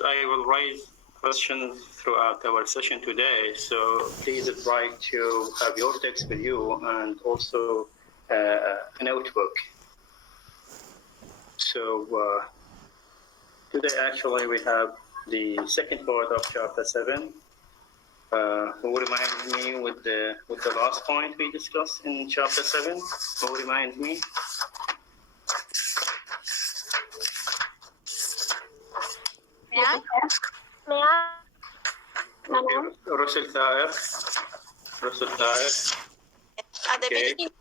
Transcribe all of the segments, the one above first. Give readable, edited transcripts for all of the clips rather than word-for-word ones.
I will raise questions throughout our session today. So please try to have your text with you and also a notebook. So today actually we have the second part of chapter 7. Who reminds me with the last point we discussed in chapter 7? Who reminds me? Yeah. Russell Thaer. At the beginning of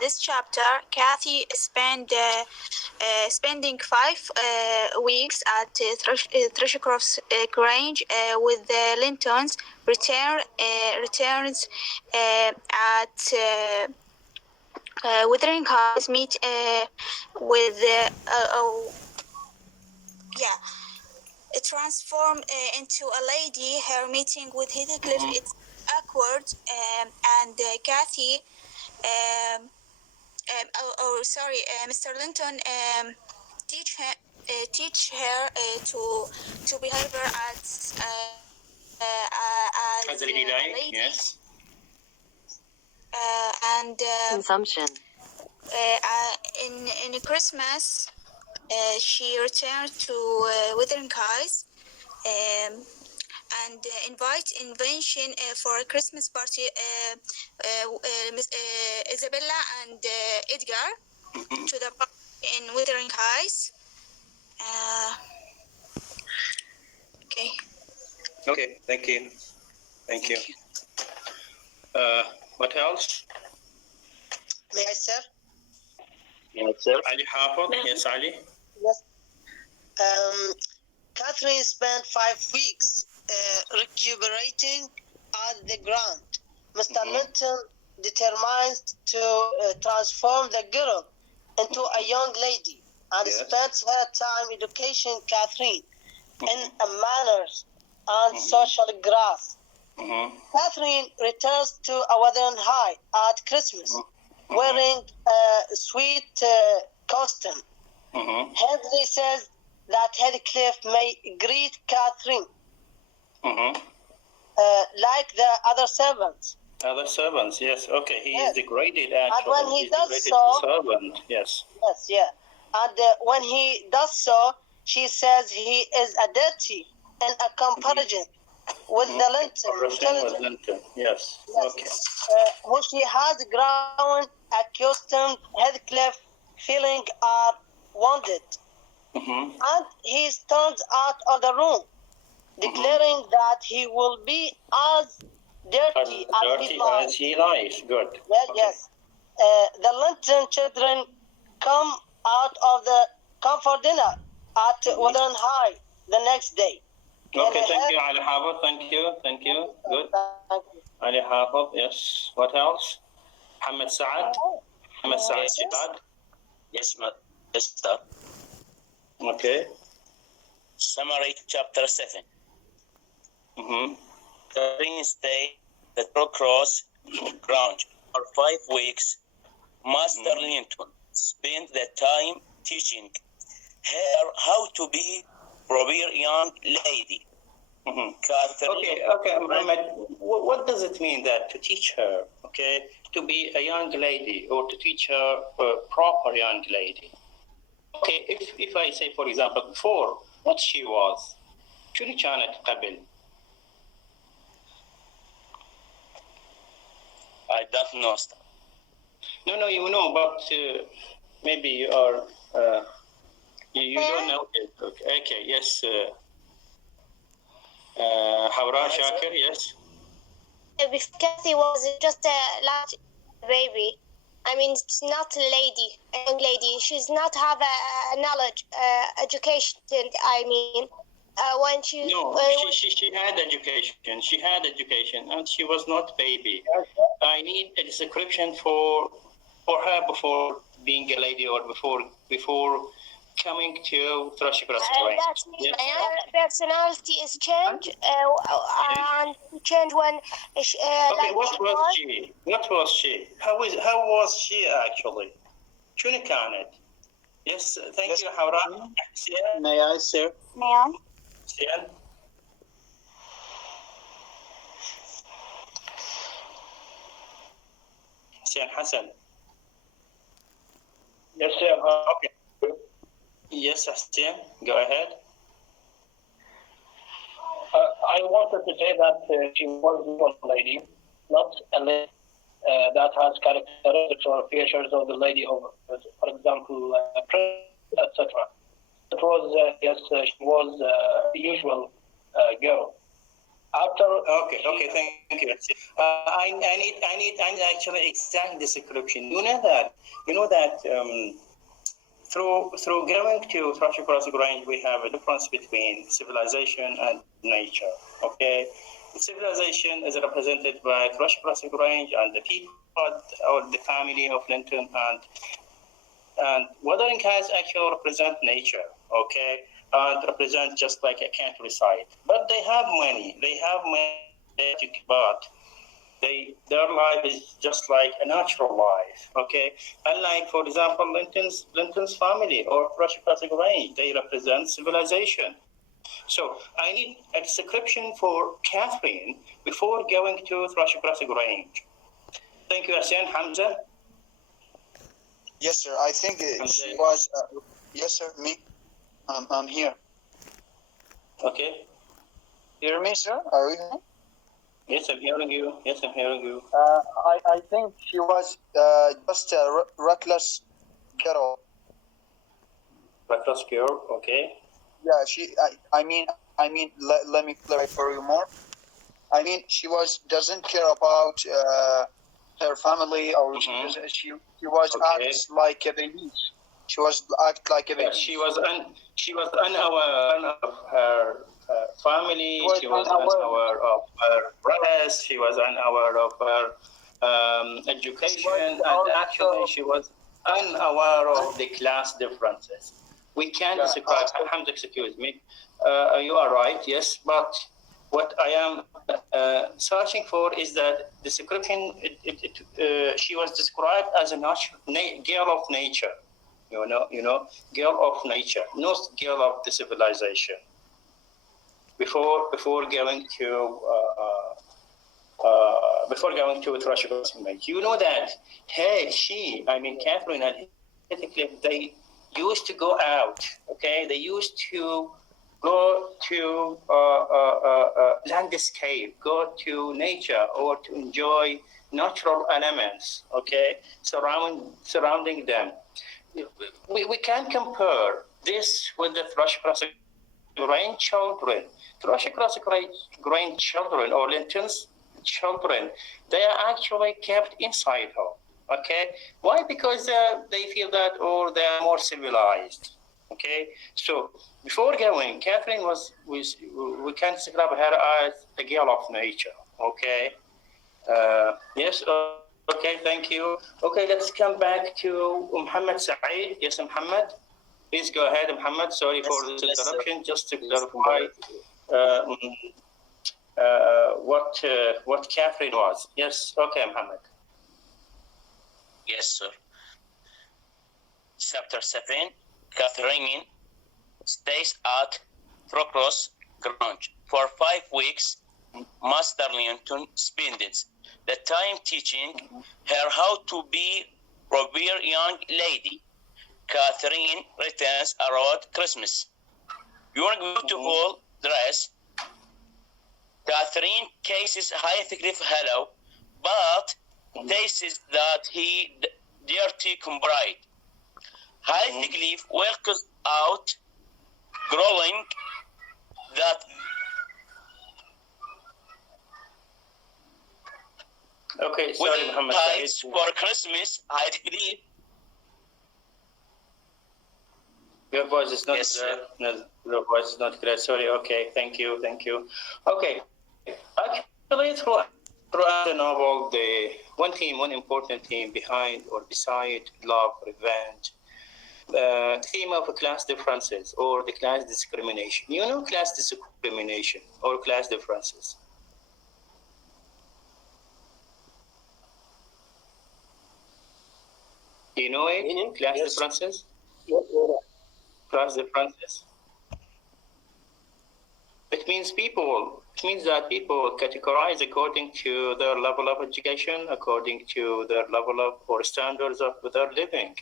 this chapter, Kathy spending 5 weeks at Thrushcroft's Grange with the Lintons. Returns at Wuthering Heights, meet with transform into a lady. Her meeting with Heathcliff it's awkward, and Kathy Mr. Linton teach her to behave as a lady. Yes. And consumption. In Christmas, she returned to Wuthering Heights and invite invention for a Christmas party. Isabella and Edgar to the party in Wuthering Heights. Okay. Thank you. What else? May I, sir? Yes, sir. Ali Hafid. Yes, Ali. Yes. Catherine spent 5 weeks recuperating at the ground. Mr. Linton determines to transform the girl into a young lady and spends her time educating Catherine in a manners and social growth. Catherine returns to a Wuthering High at Christmas, wearing a sweet costume. Henry says that Heathcliff may greet Catherine like the other servants. Other servants, yes. Okay, he is degraded actually. And when he does so, servant, yes. Yes, yeah. And when he does so, she says he is a dirty and a comparison with the Linton. Yes. Okay. Who she has grown accustomed, Heathcliff feeling are wounded. And he storms out of the room, declaring that he will be as dirty as he lies. Good. Yes, yes. The Linton children come for dinner at Wuthering High the next day. Okay, thank you, Ali Hafid. Thank you. Good. Ali Hafid, yes. What else? Muhammad Saad. Yes, sir. Okay. Summary chapter 7. Catherine stayed at Thrushcroft's Grange for 5 weeks. Master Linton spent the time teaching her how to be proper young lady. Okay, Muhammad, what does it mean that to teach her, to be a young lady or to teach her a proper young lady? Okay, if I say, for example, before, what she was, شو اللي كانت قبل? I don't know. No, you know, but maybe you are, you don't know it. Okay, yes. Hawra Shakir, yes. Kathy was just a large baby. I mean, it's not a lady, a young lady. She's not have a knowledge, education. I mean, when she she had education. She had education, and she was not baby. I need a description for her before being a lady or before coming to Thrushcroft's Grange. Personality is changed, and change when. Okay, what was she? How was she actually? شنو كانت? Yes, thank you, Hawra. May I, sir? May I? Hussein? Hussein Hassan. Yes, sir. Okay. Yes, Hussein, go ahead. I wanted to say that she was a lady, not a lady that has characteristics or features of the lady of, for example, etc. It was, yes, she was the usual girl. After Okay, thank you. I need actually exact description. You know that through going to Thrush Across Range, we have a difference between civilization and nature. Okay, civilization is represented by Thrush Across Range and the people or the family of Linton, and Wuthering has actually represent nature. Okay, and represent just like a countryside. But they have money. But their life is just like a natural life, okay? Unlike, for example, Linton's family or Thrush Across Range, they represent civilization. So I need a description for Catherine before going to Thrush Across Range. Thank you, Hassan. Hamza? Yes, sir. I think she was. Yes, sir. Me. I'm here. Okay. Hear me, sir? Are you here? Yes, I'm hearing you. I think she was just a reckless girl. Reckless girl, okay. Yeah, I mean, let me clarify for you more. I mean, she doesn't care about her family, or she was acts like a baby. She was act like a baby. She was unaware of her family. She was unaware of her race. She was unaware of her education, and actually she was unaware of the class differences. We can't describe. Hamza, excuse me. You are right. Yes, but what I am searching for is that description. She was described as a girl of nature. You know, girl of nature, not girl of the civilization. Before going to Thrush Across Range, you know that Catherine and Heathcliff, they used to go out. Okay, they used to go to landscape, go to nature, or to enjoy natural elements. Okay, surrounding them. We can't compare this with the Thrush Across Range children. Thrush Across Range children or Linton's children, they are actually kept inside home. Okay, why? Because they feel that, or they are more civilized. Okay, so before going, Catherine we can describe her as a girl of nature. Okay, yes. Okay, thank you. Okay, let's come back to Muhammad Saeed. Yes, Muhammad. Please go ahead, Muhammad. Sorry for this interruption. Just to clarify what Catherine was. Yes, okay, Muhammad. Yes, sir. Chapter 7, Catherine stays at Procross Grange for 5 weeks. Master Linton spends the time teaching her how to be a revere young lady. Catherine returns around Christmas. Wearing beautiful dress, Catherine kisses Heathcliff hello, but tastes that he dirty bride. Heathcliff walks out, growling that okay, sorry, Muhammad Saeed. For Christmas, Heathcliff. Your voice is not clear. No, your voice is not clear. Sorry. Okay. Thank you. Okay. Actually, throughout the novel, the one important theme behind or beside love, revenge, the theme of class differences or the class discrimination. You know, class discrimination or class differences. You know it? Class differences? Yes, Class differences. It means that people categorize according to their level of education, according to their level of or standards of their living.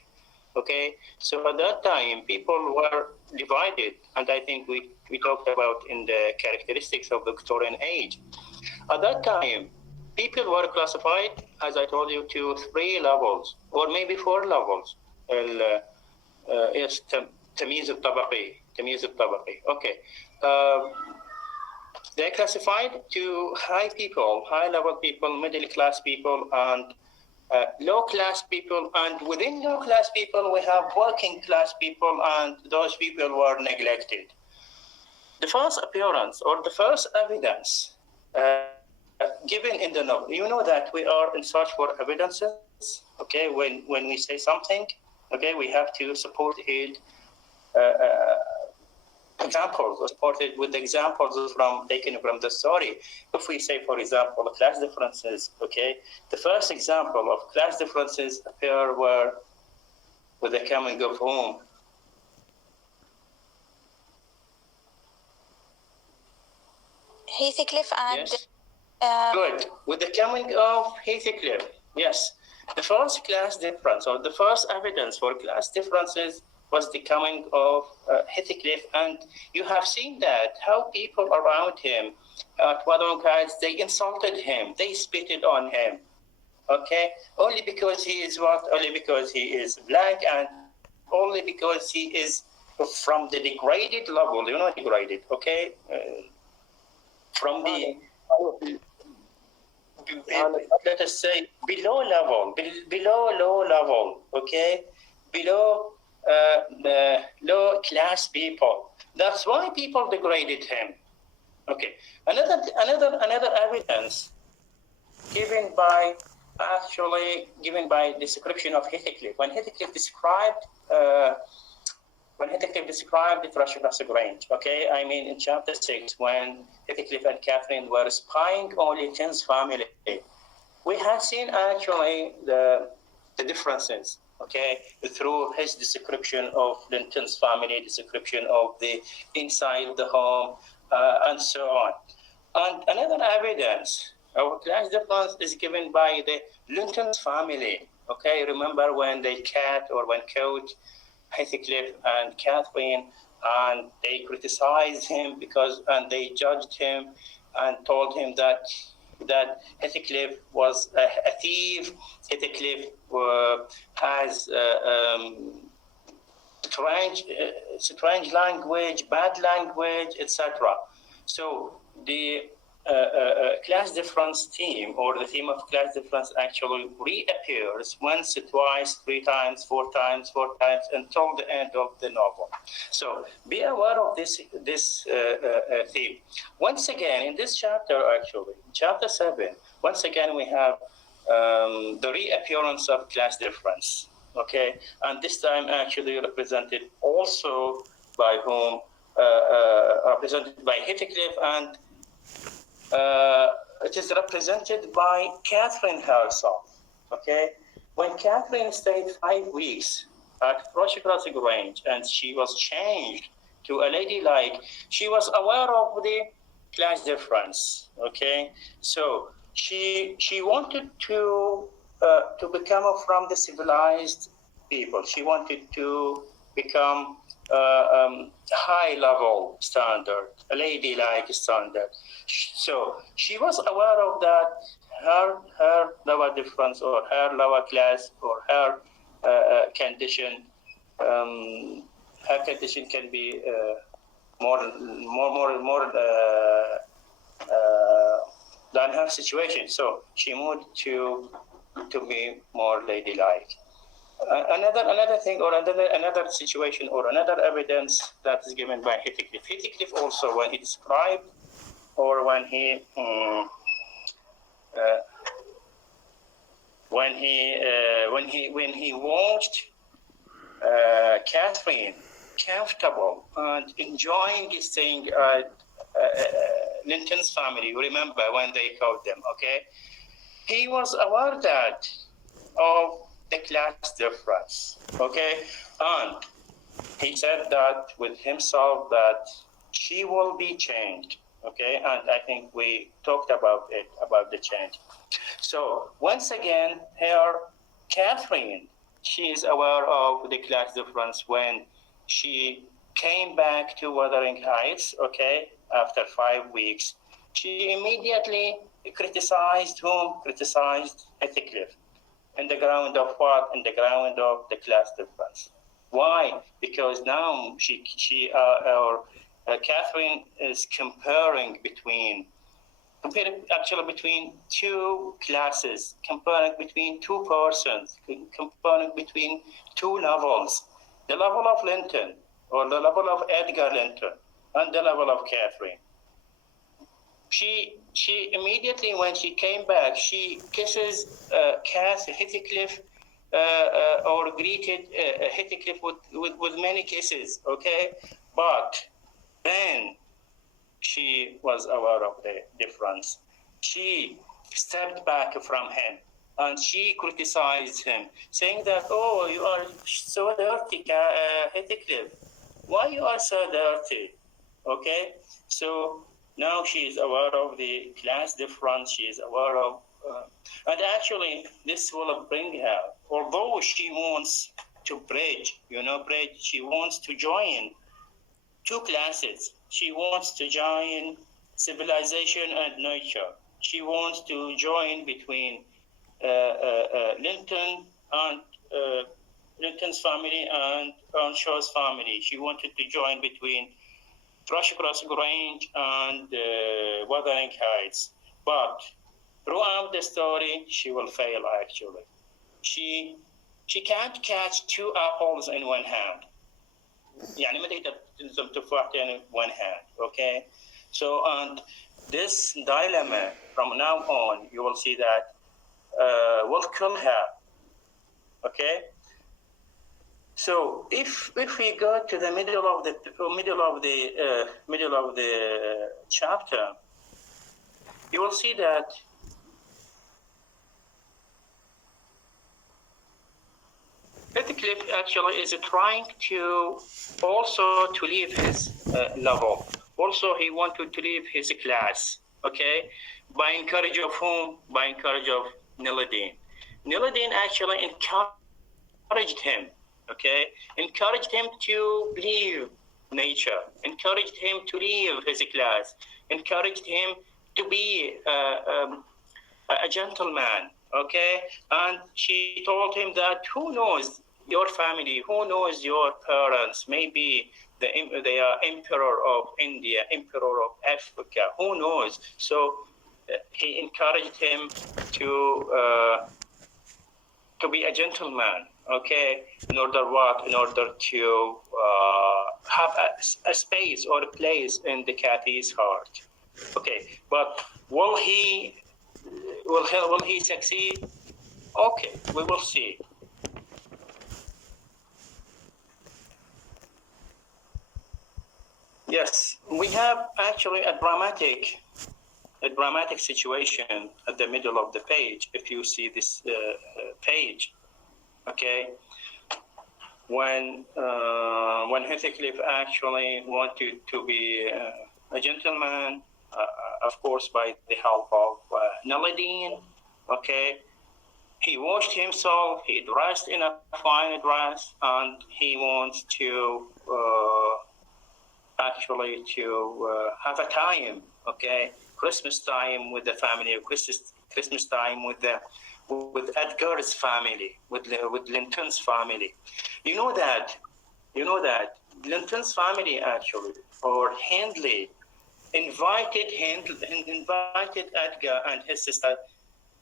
Okay, so at that time, people were divided, and I think we talked about in the characteristics of the Victorian age. At that time, people were classified, as I told you, to 3 levels, or maybe 4 levels. Yes, تمييز الطبقي. Okay. They're classified to high-level people, middle-class people, and low-class people. And within low-class people, we have working-class people, and those people were neglected. The first appearance or the first evidence given in the novel, you know that we are in search for evidences. Okay, when we say something, okay, we have to support it. Examples supported with examples taken from the story. If we say, for example, class differences, okay, the first example of class differences appear with the coming of whom? Heathcliff and yes. Good. With the coming of Heathcliff, yes. The first class difference or the first evidence for class differences was the coming of Heathcliff, and you have seen that how people around him at Wuthering Heights, they insulted him, they spitted on him, okay, only because he is what? Only because he is black, and only because he is from the degraded level, degraded, okay, from the let us say below low level, okay, below the low class people. That's why people degraded him. Okay. Another evidence given by description of Heathcliff. When Heathcliff described the Thrushcross Grange, okay, I mean in chapter 6, when Heathcliff and Catherine were spying on Linton's family, we have seen actually the differences, okay, through his description of Linton's family, description of the inside the home, and so on. And another evidence of class difference is given by the Linton's family, okay. Remember when they caught Heathcliff and Catherine, and they criticized him and they judged him and told him that Heathcliff was a thief. Heathcliff has strange language, bad language, etc. So the class difference theme, or the theme of class difference, actually reappears once, twice, 3 times, 4 times, until the end of the novel. So be aware of this theme. Once again, in this chapter, actually, chapter 7, once again we have the reappearance of class difference. Okay, and this time actually represented also by whom? Represented by Heathcliff, and it is represented by Catherine herself. Okay, when Catherine stayed 5 weeks at Thrushcross Grange and she was changed to a ladylike, she was aware of the class difference. Okay, so she wanted to become from the civilized people. She wanted to become high-level standard, a ladylike standard. So she was aware of that. Her lower difference, or her lower class, or her condition. Her condition can be more than her situation. So she moved to be more ladylike. Another thing, or another situation, or another evidence that is given by Heathcliff. Heathcliff also, when he described, or when he watched Catherine comfortable and enjoying staying at Linton's family. You remember when they called them, okay? He was aware of the class difference, okay? And he said that with himself that she will be changed. Okay, and I think we talked about it, about the change. So once again, here, Catherine, she is aware of the class difference when she came back to Wuthering Heights, okay, after 5 weeks. She immediately criticized whom? Criticized Heathcliff. In the ground of what? In the ground of the class difference. Why? Because now Catherine is comparing between two classes, comparing between two persons, comparing between two levels, the level of Linton or the level of Edgar Linton and the level of Catherine. She immediately, when she came back, she kisses Heathcliff or greeted Heathcliff with many kisses, okay? But then she was aware of the difference. She stepped back from him and she criticized him, saying that, oh, you are so dirty, Heathcliff. Why you are so dirty? Okay? So now she is aware of the class difference. She is aware of, and actually this will bring her, although she wants to bridge, she wants to join two classes. She wants to join civilization and nature. She wants to join between Linton and Linton's family and Earnshaw's family. She wanted to join between Thrushcross Grange and Wuthering Heights. But throughout the story, she will fail actually. She can't catch two apples in one hand. يعني ما تقدر تلزم تفاحتين in one hand, okay? So, and this dilemma from now on, you will see that will kill her, okay? So if we go to the middle of the chapter, you will see that Heathcliff actually is trying to also to leave his level. Also, he wanted to leave his class, okay? By encourage of whom? By encourage of Nilladine. Nilladine actually encouraged him, okay? Encouraged him to leave nature, encouraged him to leave his class, encouraged him to be a gentleman, okay? And she told him that who knows your family, who knows your parents, maybe they are emperor of India, emperor of Africa, who knows? So he encouraged him to be a gentleman, okay? In order what? In order to have a space or a place in the Cathy's heart. Okay, but will he succeed? Okay, we will see. Yes, we have actually a dramatic situation at the middle of the page. If you see this page, okay, when Heathcliff actually wanted to be a gentleman, of course, by the help of Nilladine, okay. He washed himself, he dressed in a fine dress, and he wants to have a time, okay? Christmas time with the family, Christmas time with Edgar's family, with Linton's family. You know that Linton's family actually, or Hindley, invited Edgar and his sister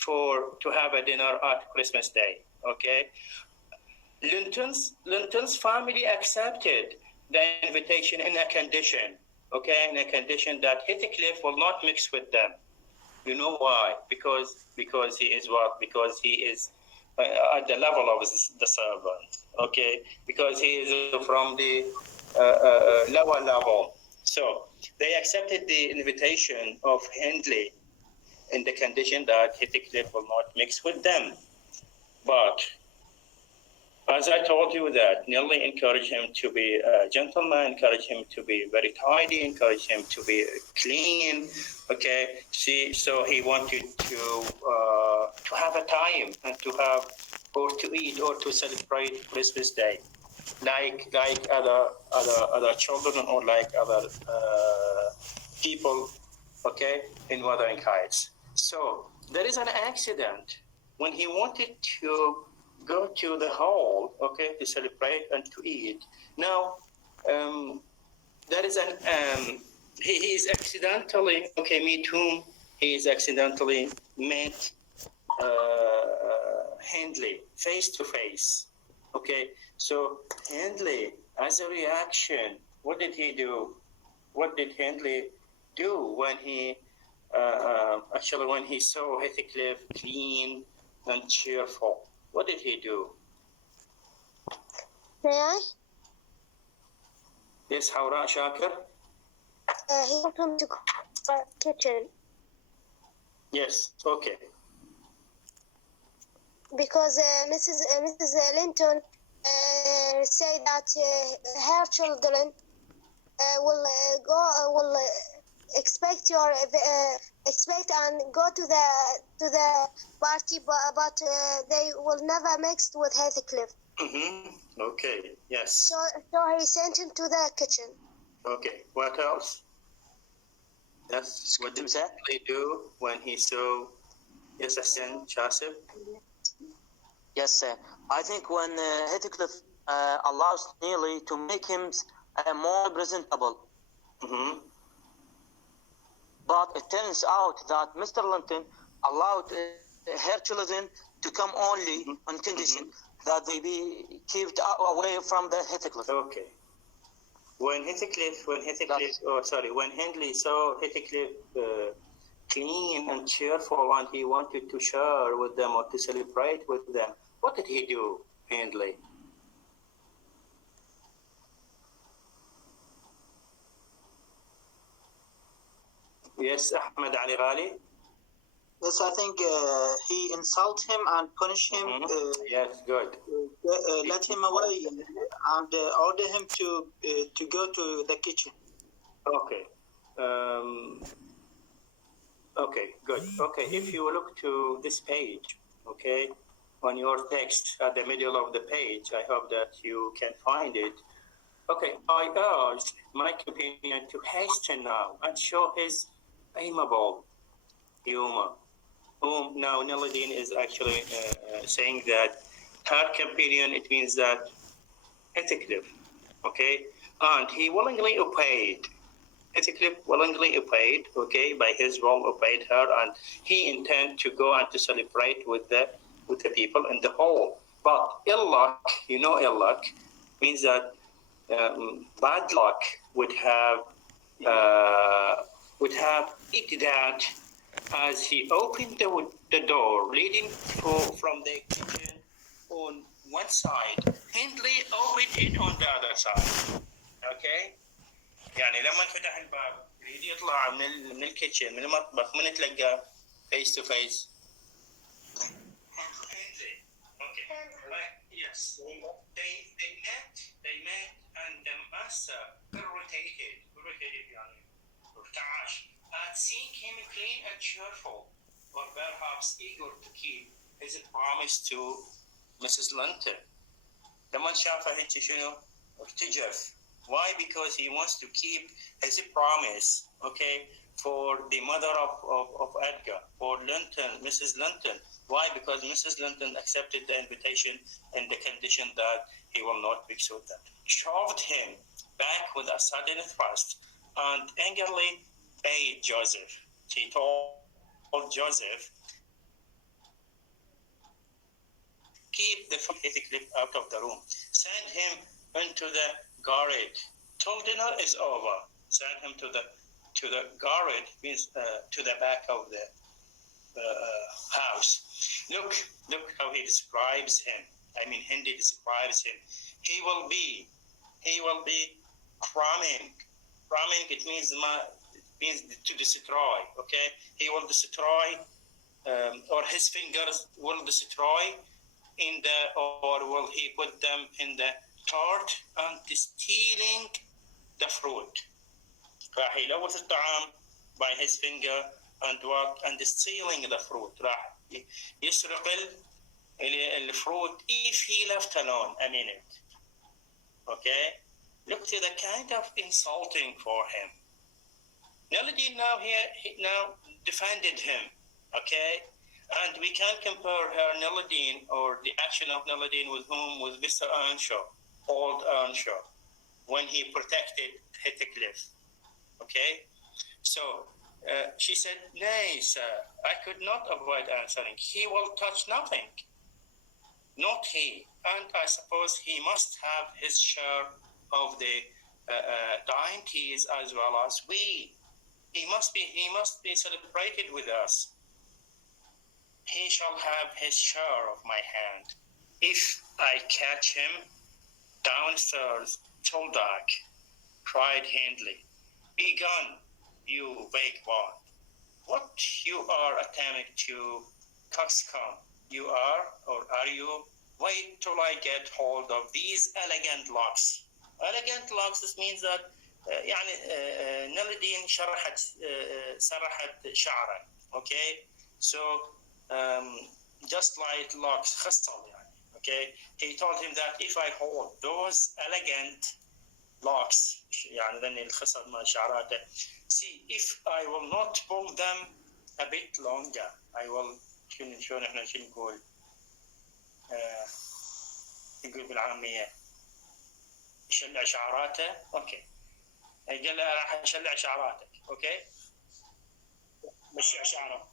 to have a dinner at Christmas Day, okay? Linton's family accepted the invitation in a condition, okay? In a condition that Heathcliff will not mix with them. You know why? Because he is what? Because he is at the level of the servant, okay? Because he is from the lower level. So they accepted the invitation of Hindley in the condition that Heathcliff will not mix with them. But As I told you that Nelly encouraged him to be a gentleman, encouraged him to be very tidy, encouraged him to be clean. Okay, see, so he wanted to have a time and to have or to eat or to celebrate Christmas Day, like other children or like other people. Okay, in Wuthering Heights. So there is an accident when he wanted to go to the hall, okay, to celebrate and to eat. Now, there is an he is accidentally, okay, meet whom he is accidentally met Hindley face to face. Okay, so Hindley, as a reaction, what did he do? What did Hindley do when he actually when he saw Heathcliff clean and cheerful? What did he do? May I? Yes, Hawra Shakir? He told him to go to the kitchen Yes, okay. because Mrs. Linton said that her children will expect and go to the party, but they will never mix with Heathcliff. Okay, yes. So he sent him to the kitchen. Okay, what else? That's what did he do when he saw yes, Hassan Chasib? Yes, sir. I think when Heathcliff allows Neely to make him more presentable. But it turns out that Mr. Linton allowed her children to come only on condition that they be kept away from the Heathcliff. Okay. When Hindley saw Heathcliff clean and cheerful and he wanted to share with them or to celebrate with them, what did he do, Hindley? Yes, Ahmed Ali Ghali? Yes, I think he insult him and punish him. Yes, good. Let him away and order him to go to the kitchen. Okay. Okay, good. Okay, if you look to this page, okay, on your text at the middle of the page, I hope that you can find it. Okay, I urge my companion to hasten now and show his amiable humor. Whom now Nelladine is actually saying that her companion, it means that Heathcliff, okay, and he willingly obeyed. Heathcliff willingly obeyed, okay, by his role obeyed her, and he intended to go and to celebrate with the people in the hall. But ill luck, ill luck means that bad luck would have it that as he opened the door leading from the kitchen on one side, Hindley opened it on the other side. Okay? يعني لما فتح الباب يريد يطلع من الكيتشن من المطبخ من تلقى face to face. Okay. Right. Yes. They met and the master irritated يعني ارتعش at seeing him clean and cheerful, or perhaps eager to keep his promise to Mrs. Linton. لما شافها هيك شنو ارتجف. Why? Because he wants to keep his promise, okay, for the mother of Edgar, for Linton, Mrs. Linton. Why? Because Mrs. Linton accepted the invitation in the condition that he will not mix with them. Shoved him back with a sudden thrust and angrily bade Joseph. She told Joseph, keep the Heathcliff out of the room. Send him into the garret till dinner is over. Send him to the garret, means to the back of the house. Look how he describes him. I mean, Hindi describes him. He will be cramming. Cramming, it means to destroy. Okay, he will destroy, or his fingers will destroy in the, or will he put them in the cart and stealing the fruit. راح يلوث الطعام by his finger and what, and stealing the fruit. راح يسرق الفروت if he left alone a minute. Okay, look to the kind of insulting for him. Nelidine now now defended him. Okay, and we can compare her Nelidine or the action of Nelidine with whom? With Mr. Earnshaw, old Earnshaw, when he protected Heathcliff. Okay, so she said, "Nay, sir, I could not avoid answering. He will touch nothing, not he. And I suppose he must have his share of the dainties as well as we. He must be celebrated with us. He shall have his share of my hand. If I catch him downstairs till dark," cried Hindley. "Be gone, you vagabond. What you are attempting to coxcomb? You are, or are you? Wait till I get hold of these elegant locks." Elegant locks, this means that يعني Nelidine سرحت شعره. Okay, so just like locks, خصل يعني. Okay, he told him that if I hold those elegant locks, يعني ذني الخصل مال شعراته, see if I will not pull them a bit longer, I will شلون احنا شو نقول نقول بالعامية شلع شعراته. اوكي، قال له راح اشلع شعراتك. اوكي، مشي شعره.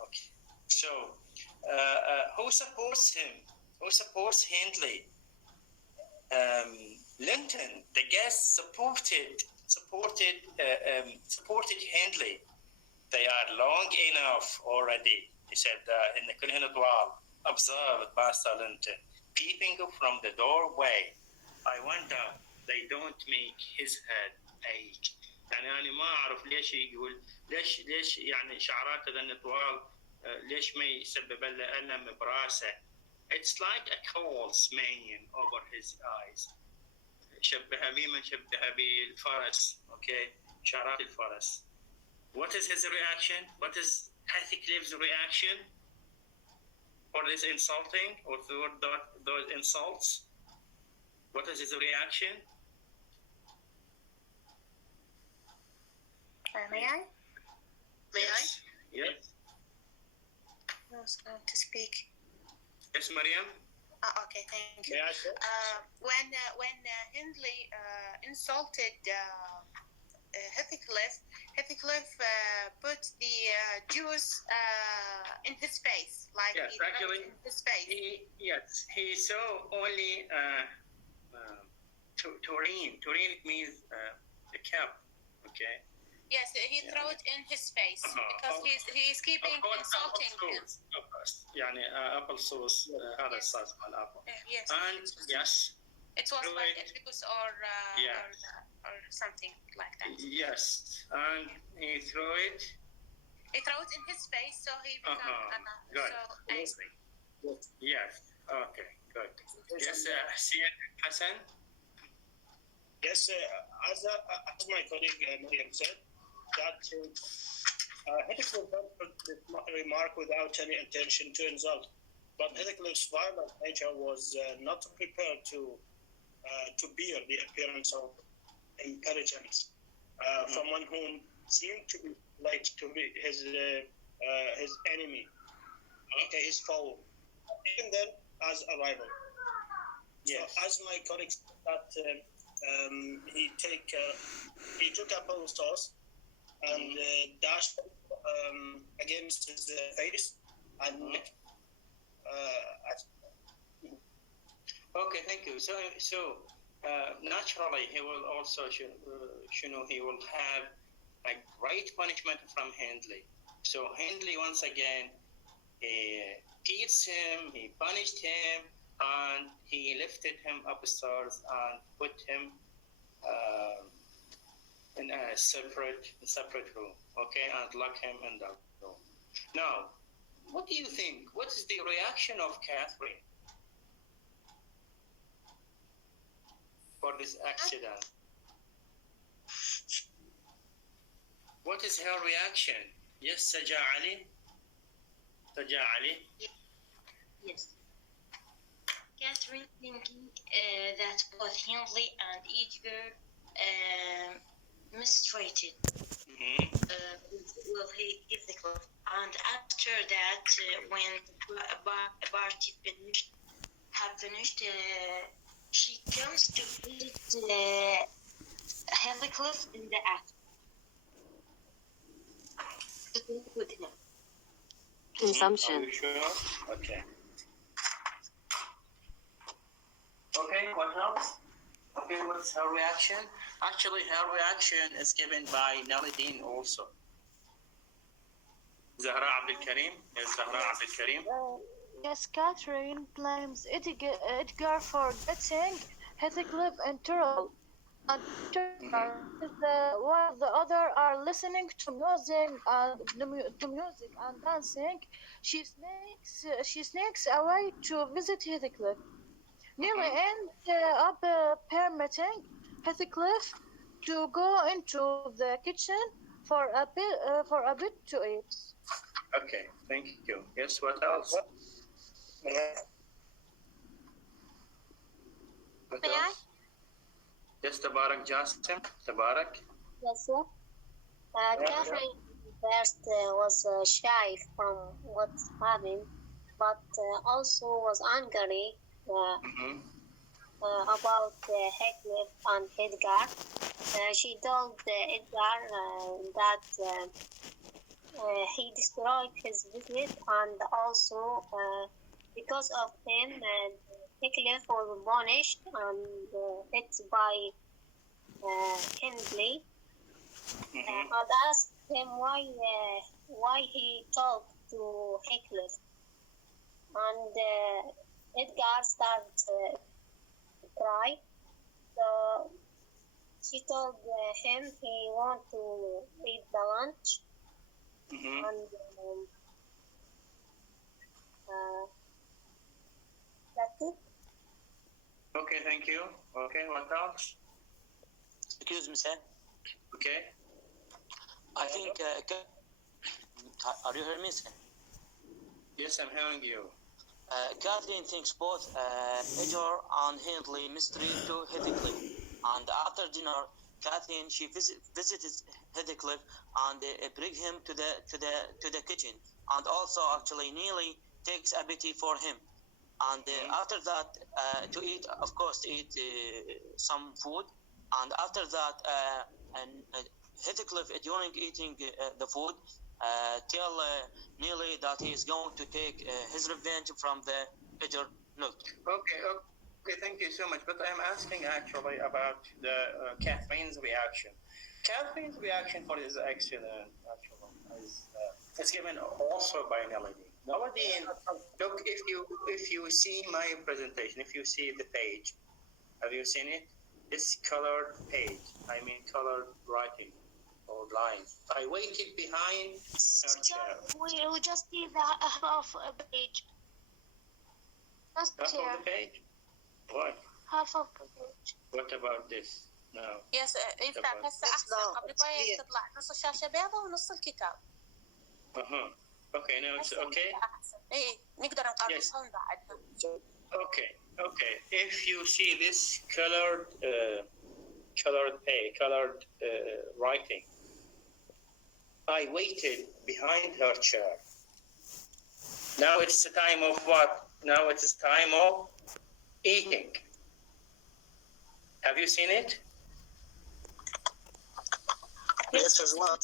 اوكي. So who supports him? Who supports Hindley? Linton, the guest, supported Hindley. They are long enough already. He said in the كلهن طوال. Observed Master Linton, peeping from the doorway. I wonder they don't make his head ache. يعني أنا ما أعرف ليش يقول ليش يعني شعراته ذن طوال ليش ما يسبب له ألم براسه. It's like a cold smearing over his eyes. شبه بمن شبه بالفرس. Okay, شعرات الفرس. What is his reaction? What is Heathcliff's reaction for this insulting or for those insults? What is his reaction? May I? Yes. I was going to speak. Yes, Mariam. Okay, thank you. May I say? When Hindley insulted Heathcliff put the juice in his face, like yes, he actually, in his face. He saw only taurine. Taurine means the cup. Okay. Yes, he threw it in his face because he's keeping insulting him. يعني apple sauce هذا الصوص مال apple. Yes. And yes. It was like a juice or something like that. Yes, and he threw it. He threw it in his face, so he became good. so angry. Yes. Okay. Good. Yes, Hassan. Yes, as my colleague Mariam said, that Heathcliff put this remark without any intention to insult, but Heathcliff's violent nature was not prepared to bear the appearance of intelligence from one whom seemed to be like to be his enemy, okay, his foe, even then as a rival. Yes. So as my colleague said, that he took a ball toss and dashed against his face and neck. Okay, thank you. So naturally, he will also, he will have a great punishment from Hindley. So Hindley, once again, he beats him, he punished him, and he lifted him upstairs and put him in a separate room, okay, and lock him in that room. Now, what do you think? What is the reaction of Catherine for this accident? What is her reaction? Yes, Saja Ali? Saja Ali? Yes. Catherine thinking that both Hindley and Edgar mistreated will he give the club. And after that, when the party finished, she comes to visit Heathcliff in the attic to talk with him. Consumption. Are you sure? Okay. Okay, what else? Okay, what's her reaction? Actually, her reaction is given by Naladin also. Zahra Abdul Karim? Yes, Zahra Abdul Karim. Yes, Catherine blames Edgar for getting Heathcliff in trouble. And while the other are listening to music and dancing, she sneaks away to visit Heathcliff. Nearly ends up permitting Heathcliff to go into the kitchen for a bit to eat. Okay, thank you. Yes, what else? What else? Yes, Tabarak Jassim. Tabarak. Yes, sir. Catherine first was shy from what happened, but also was angry about Heathcliff and Edgar. She told Edgar that he destroyed his business, and also because of him, Heathcliff was punished and hit by Hindley. And asked him why he talked to Heathcliff. And Edgar started to cry. So she told him he want to eat the lunch. And that's it. Okay, thank you. Okay, what else? Excuse me, sir. Okay. I think, are you hearing me, sir? Yes, I'm hearing you. Kathleen thinks both Edgar and Hindley mistreat to Heathcliff. And after dinner, Kathleen she visited Heathcliff and bring him to the kitchen. And also actually nearly takes a pity for him. And after that, to eat, of course, some food. And after that, Heathcliff, during eating the food, tell Neely that he is going to take his revenge from the Edgar note. Okay, thank you so much. But I'm asking actually about the Catherine's reaction. Catherine's reaction for this accident actually is given also by Melody. Melody, look, if you see my presentation, if you see the page, have you seen it? This colored page, I mean colored writing or lines. I waited behind her chair. We just see the half of a page. Half of the page? What? Half of the page. What about this? No. يس يفتح هسه احسن قبل شوي تطلع نص الشاشه بيضاء ونص الكتاب. Okay, now it's okay. ايه نقدر نقارنهم بعدها. Okay. If you see this colored writing, I waited behind her chair. Now it's the time of what? Now it's time of eating. Have you seen it? Yes, as well.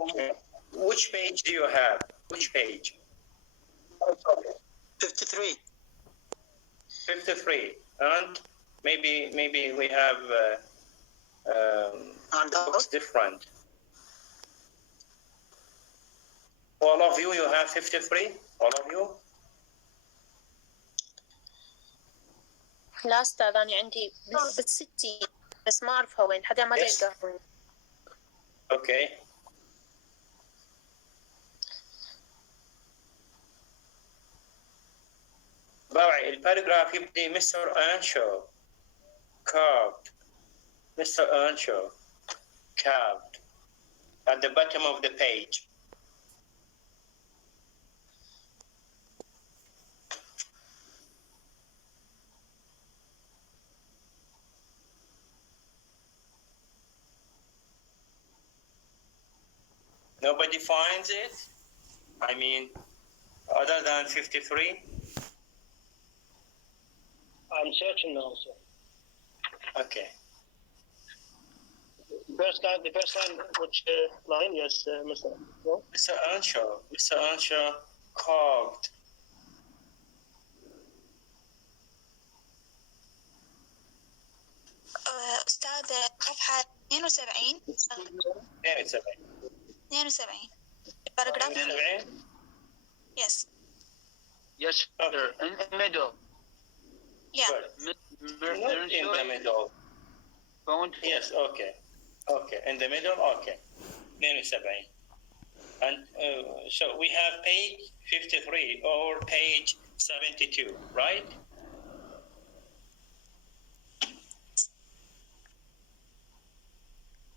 Okay. Which page do you have? Which page? 53. 53. And maybe we have books different. All of you have 53? All of you? لا استاذ انا عندي بال60 بس ما اعرفها وين حدا ما يلقاها وين. Okay. باوعي الباراجراف يبدي Mr. Earnshaw carved. Mr. Earnshaw carved at the bottom of the page. Nobody finds it? I mean, other than 53? I'm searching also. Okay. The first line, which line? Yes, Mr. No? Mr. Earnshaw carved. أستاذ صفحة 72 باراجراف 72. Yes. Yes, sir. In the middle. Yeah. Not in the middle. Yes, okay. Okay, in the middle, okay. 72. And so we have page 53 or page 72, right?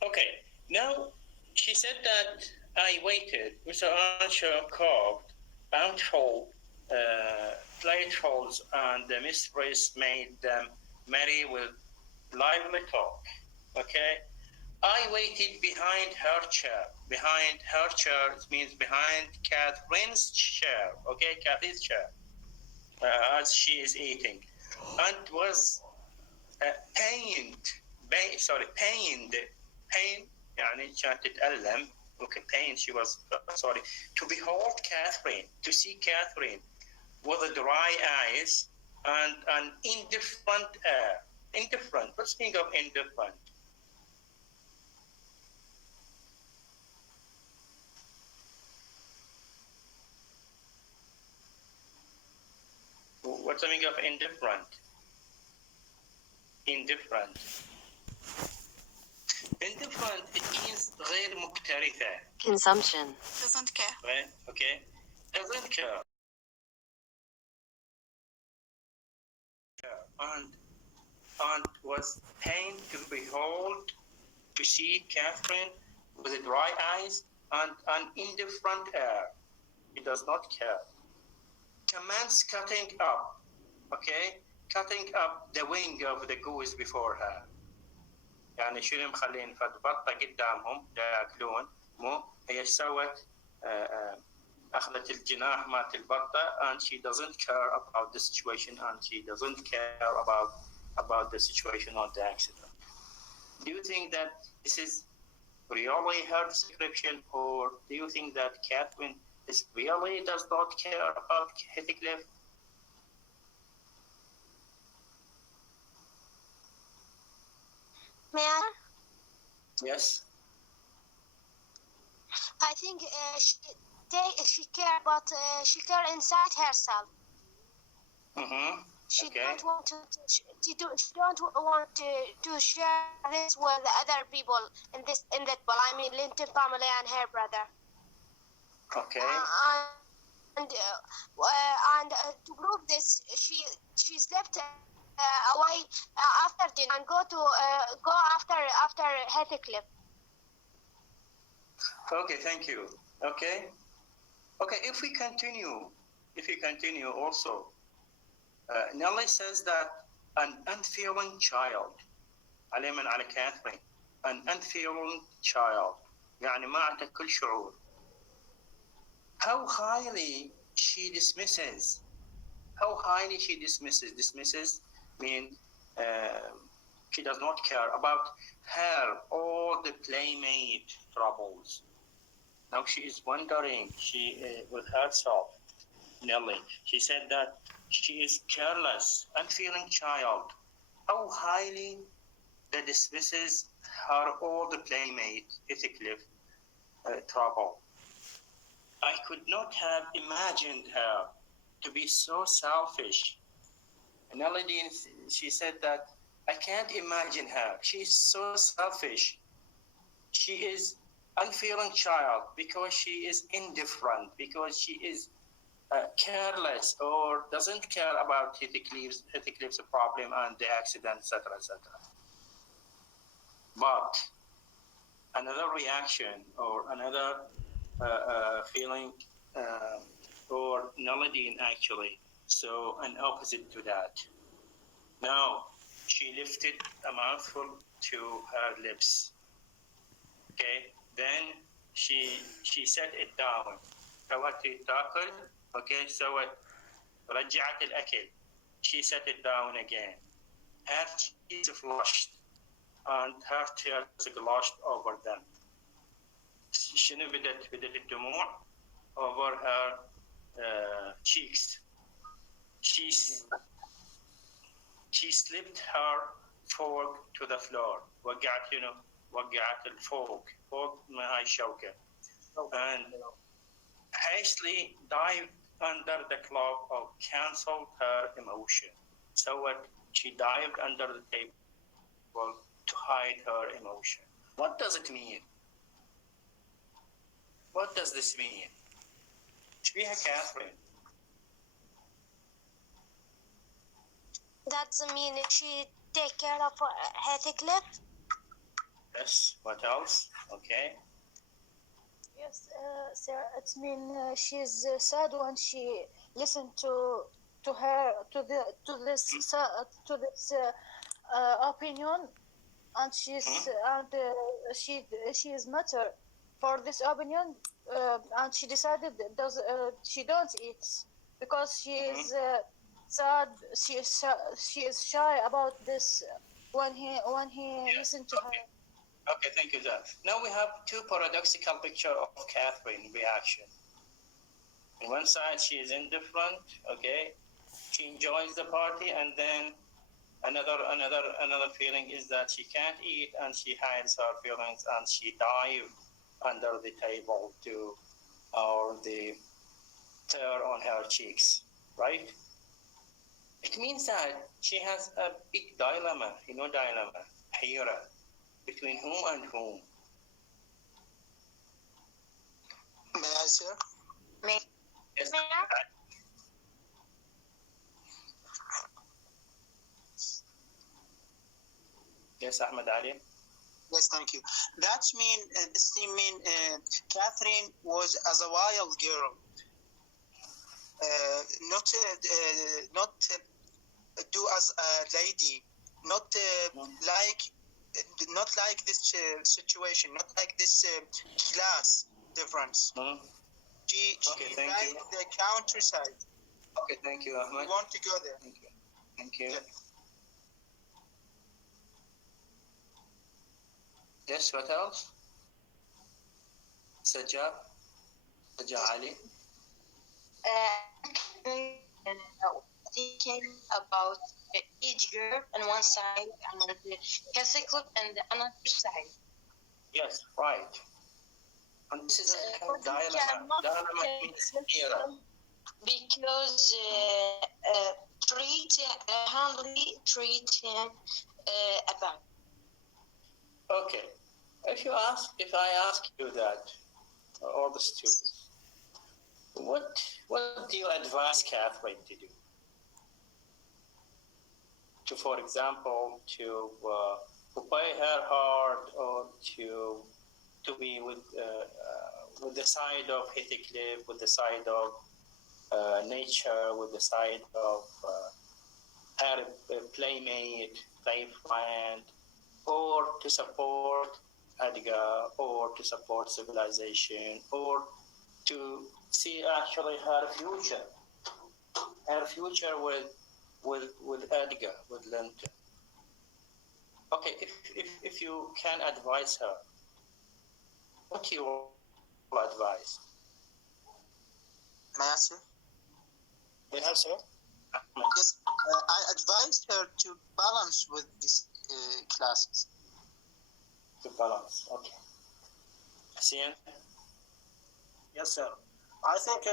Okay, now she said that I waited. Mr. Earnshaw carved bountiful platefuls, and the mistress made them merry with lively talk. Okay, I waited behind her chair. Behind her chair, it means behind Catherine's chair. Okay, Kathy's chair, as she is eating, and was pained. يعني كانت تتألم. Okay, pain. She was sorry to behold Catherine, to see Catherine with the dry eyes and an indifferent air. Indifferent. What's the meaning of indifferent? What's the meaning of indifferent? Indifferent. Indifferent, it means غير مكترثة. Consumption. Doesn't care. Right? Okay. Doesn't care. And was pained to behold, to see Catherine with the dry eyes and an indifferent air. He does not care. Commence cutting up, okay? Cutting up the wing of the goose before her. يعني شنو مخلين فد بطة قدامهم ياكلون مو هي سوت أخذت الجناح مالت البطة, and she doesn't care about the situation, and she doesn't care about the situation or the accident. Do you think that this is really her description, or do you think that Catherine really does not care about Heathcliff? May I? Yes. I think she care, but she care inside herself. Mm-hmm. She Okay. don't want to. She don't want to share this with other people in that ball. I mean, Linton family and her brother. Okay. And to prove this, she slept away after dinner and go after Heathcliff. Okay, thank you. Okay. If we continue also, Nellie says that an unfeeling child, عليه من على Catherine, an unfeeling child, يعني ما عنده كل شعور. How highly she dismisses. Dismisses means she does not care about her all the playmate troubles. Now she is wondering, with herself, Nellie. She said that she is careless, unfeeling child. How highly that dismisses her all the playmate, Heathcliff, trouble. I could not have imagined her to be so selfish. And Nellie, she said that I can't imagine her. She is so selfish. She is unfeeling child because she is indifferent, because she is careless or doesn't care about Heathcliff's problem and the accident, etc., etc. But another reaction or another feeling or Noladine actually, so an opposite to that. Now, she lifted a mouthful to her lips. Okay, then she set it down. سوت تاكل. Okay, سوت رجعت الأكل. She set it down again. Her cheeks flushed and her tears gushed over them. شنو بدت الدموع over her cheeks. She slipped her fork to the floor. وقعت الفوق معي شوكة. And hastily dived under the cloak of canceled her emotion. So she dived under the table to hide her emotion. What does it mean? What does this mean? Shbiha Catherine. That mean she take care of Heathcliff? Yes. What else? Okay. Yes, sir. It means she's sad when she listened to her to this opinion, and she is matter for this opinion, and she decided she don't eat because she is sad. She is shy about this when he listened to her. Okay, thank you, Zach. Now we have two paradoxical pictures of Catherine's reaction. On one side, she is indifferent, okay? She enjoys the party, and then another feeling is that she can't eat, and she hides her feelings, and she dives under the table or the tear on her cheeks, right? It means that she has a big dilemma, dilemma, حيرة. Between whom and whom? May I, sir? May Yes. Yes, Ahmed Ali. Yes, thank you. This mean Catherine was as a wild girl, not do as a lady, not like this situation, not like this class difference. She liked the countryside. Okay, thank you, Ahmed. We want to go there. Thank you. Yes, what else? Sajjad Ali. Thinking about each girl on one side and the Heathcliff on the another side. Yes, right. And this is a dilemma. Dilemma means era. Because treat him about. Okay. If I ask you that, all the students, what do you advise Catherine to do? For example, to pay her heart, or to be with the side of Heathcliff, with the side of nature, with the side of her playmate, play friend, or to support Edgar, or to support civilization, or to see actually her future with Edgar, with Linton. Okay, if you can advise her, what you will advise? May I, sir? Yes, sir. Yes, I advised her to balance with these classes. To balance, okay. Hussein? Yes, sir. I think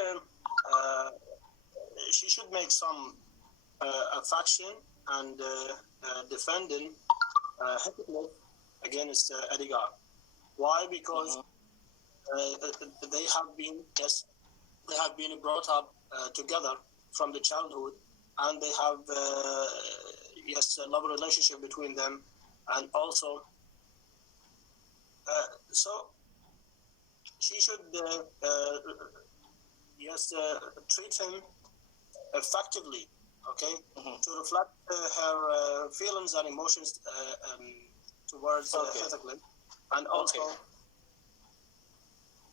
she should make some faction and defending Heathcliff against Edgar. Why? Because they have been brought up together from the childhood, and they have a love relationship between them, and also so she should treat him effectively, okay, to reflect her feelings and emotions towards Hetheklin, and also. Okay.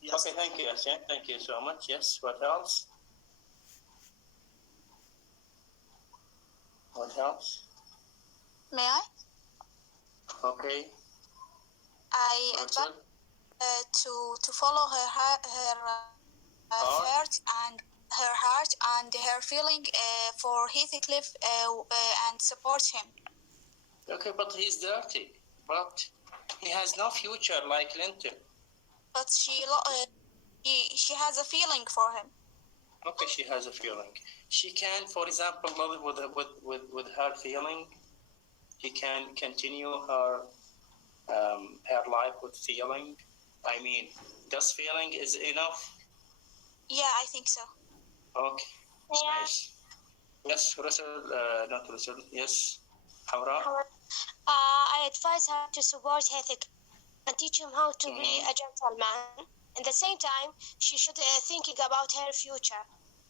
Yes. Okay, thank you, Hassan. Thank you so much. Yes, what else? What else? May I? Okay. I advise to follow her heart and her feeling for Heathcliff and support him. Okay, but he's dirty. But he has no future like Linton. But she has a feeling for him. Okay, she has a feeling. She can, for example, live with her feeling. She can continue her life with feeling. I mean, does feeling is enough? Yeah, I think so. Okay, nice. Yes, Russell, not Russell. Yes, Hawra. I advise her to support Hetheklif and teach him how to be a gentleman. At the same time, she should thinking about her future.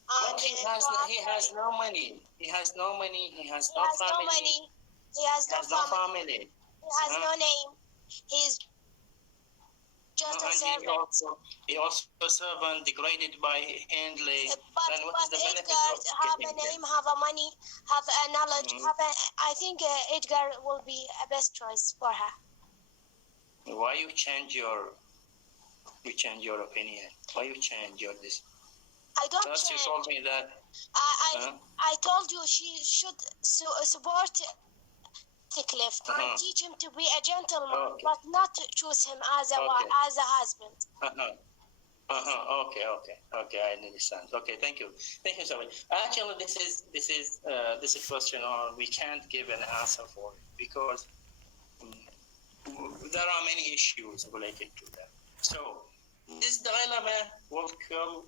But he has no money. He has no money. He has no family. He has no family. He has no name. He's just a servant. He also servant degraded by Hindley. But Edgar have a name, have a money, have a knowledge. I think Edgar will be a best choice for her. Why you change your opinion? Why you change your this? I don't First change. you told me that. I told you she should support Heathcliff and teach him to be a gentleman, but not to choose him as a husband. Okay, I understand. Okay, thank you so much. Actually, this is a question we can't give an answer for it because there are many issues related to that. So this dilemma will kill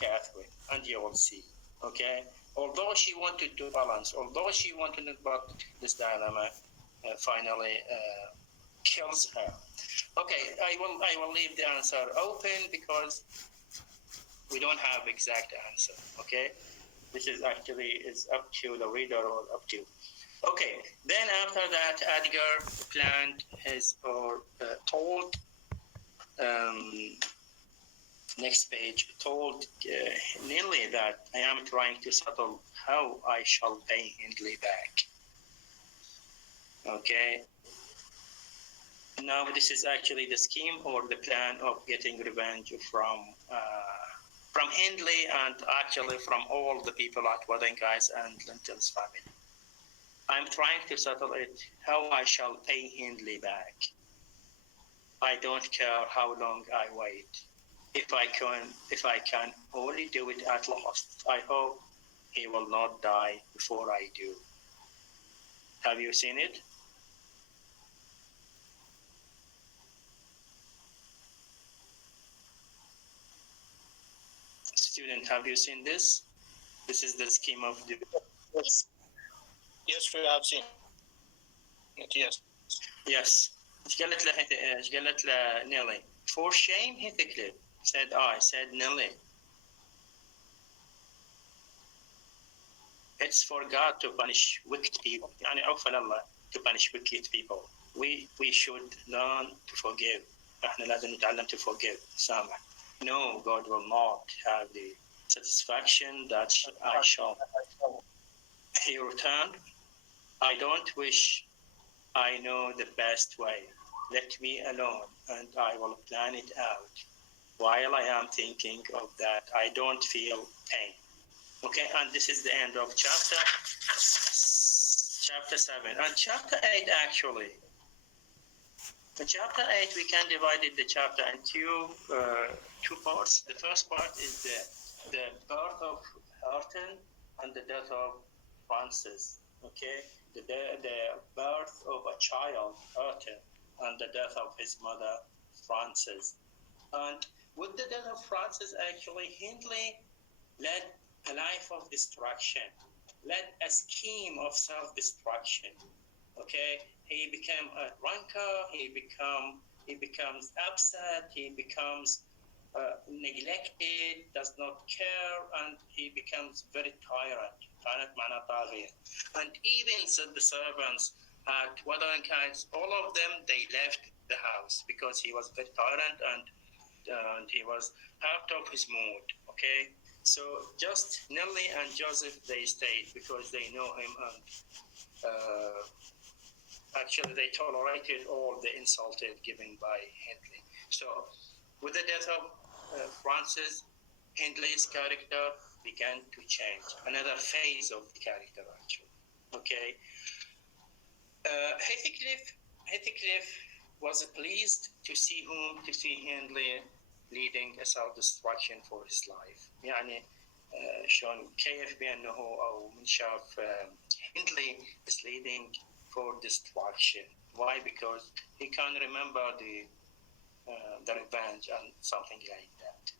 Catherine, and you will see. Okay, although she wanted to balance, but this dilemma finally kills her. Okay, I will leave the answer open because we don't have exact answer. Okay, this is actually up to the reader or up to. Okay, then after that, Edgar planned told. Next page, told Hindley that I am trying to settle how I shall pay Hindley back. Okay. Now this is actually the scheme or the plan of getting revenge from Hindley and actually from all the people at Wedding Guys and Linton's family. I'm trying to settle it how I shall pay Hindley back. I don't care how long I wait. If I can only do it at last, I hope he will not die before I do. Have you seen it? Student, have you seen this? This is the scheme of the... Yes, we have seen it, yes. Yes. ايش قالت له Nelly? For shame, Heathcliff, said Nelly. It's for God to punish wicked people. يعني عفوا الله to punish wicked people. We should learn to forgive. احنا لازم نتعلم to forgive. سامح. No, God will not have the satisfaction that I shall. He returned. I don't wish I know the best way. Let me alone, and I will plan it out. While I am thinking of that, I don't feel pain. Okay, and this is the end of chapter 7. And chapter 8, actually. In chapter 8, we can divide the chapter into two parts. The first part is the birth of Hareton and the death of Francis. Okay, the birth of a child, Hareton, and the death of his mother, Frances. And with the death of Frances, actually, Hindley led a life of destruction, led a scheme of self-destruction. Okay, he became a drunkard. He becomes upset. He becomes neglected, does not care, and he becomes very tyrant. And even the servants at WUthering Heights, all of them, they left the house because he was very tyrant and he was out of his mood. Okay, so just Nelly and Joseph, they stayed because they know him, and actually they tolerated all the insulted given by Hindley. So with the death of Francis, Hindley's character began to change. Another phase of the character, actually. Okay. Heathcliff was pleased to see Hindley leading a self-destruction for his life. يعني شلون كيف بأنه أو من شاف Hindley is leading for destruction. Why? Because he can remember the revenge and something like that.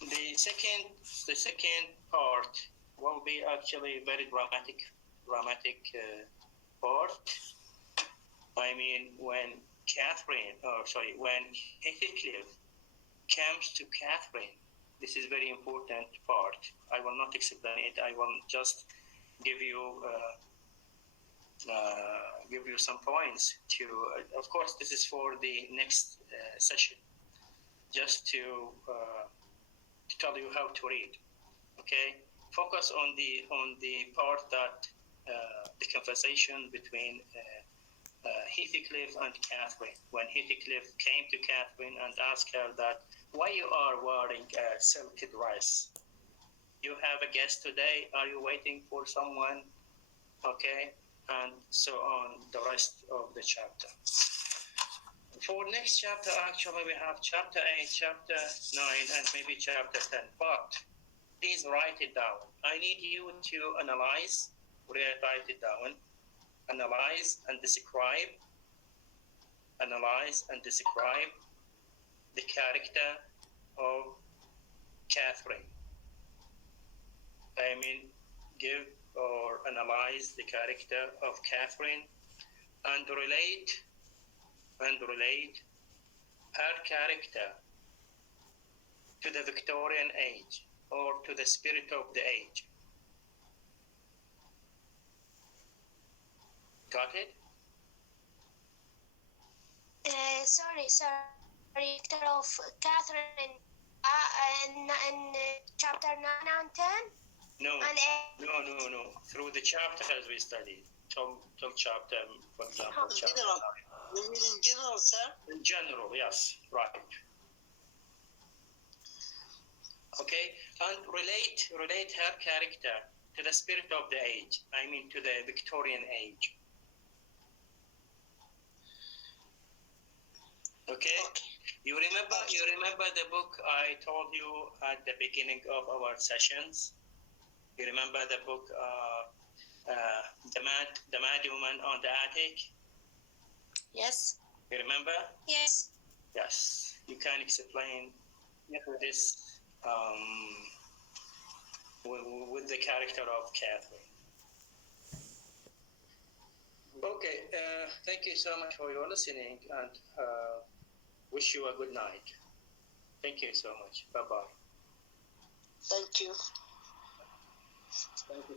The second part will be actually a very dramatic part. I mean, when Heathcliff comes to Catherine, this is very important part. I will not explain it. I will just give you some points to. Of course, this is for the next session, just to tell you how to read. Okay, focus on the part that the conversation between Heathcliff and Catherine. When Heathcliff came to Catherine and asked her that why you are wearing a silk dress. You have a guest today. Are you waiting for someone? Okay, and so on. The rest of the chapter. For next chapter, actually, we have chapter 8, chapter 9, and maybe chapter 10. But please write it down. I need you to analyze, write it down, analyze and describe the character of Catherine. I mean, give or analyze the character of Catherine and relate her character to the Victorian age or to the spirit of the age. Got it? Sorry. Character of Catherine in chapter 9 and 10? No. Through the chapters we studied. Till chapter, for example, chapter 9. You mean in general, sir? In general, yes, right. Okay, and relate her character to the spirit of the age. I mean, to the Victorian age. Okay. You remember the book I told you at the beginning of our sessions? You remember the book, the Mad Woman on the Attic? Yes. You remember? Yes. Yes. You can explain this with the character of Catherine. Okay. Thank you so much for your listening, and wish you a good night. Thank you so much. Bye-bye. Thank you. Thank you.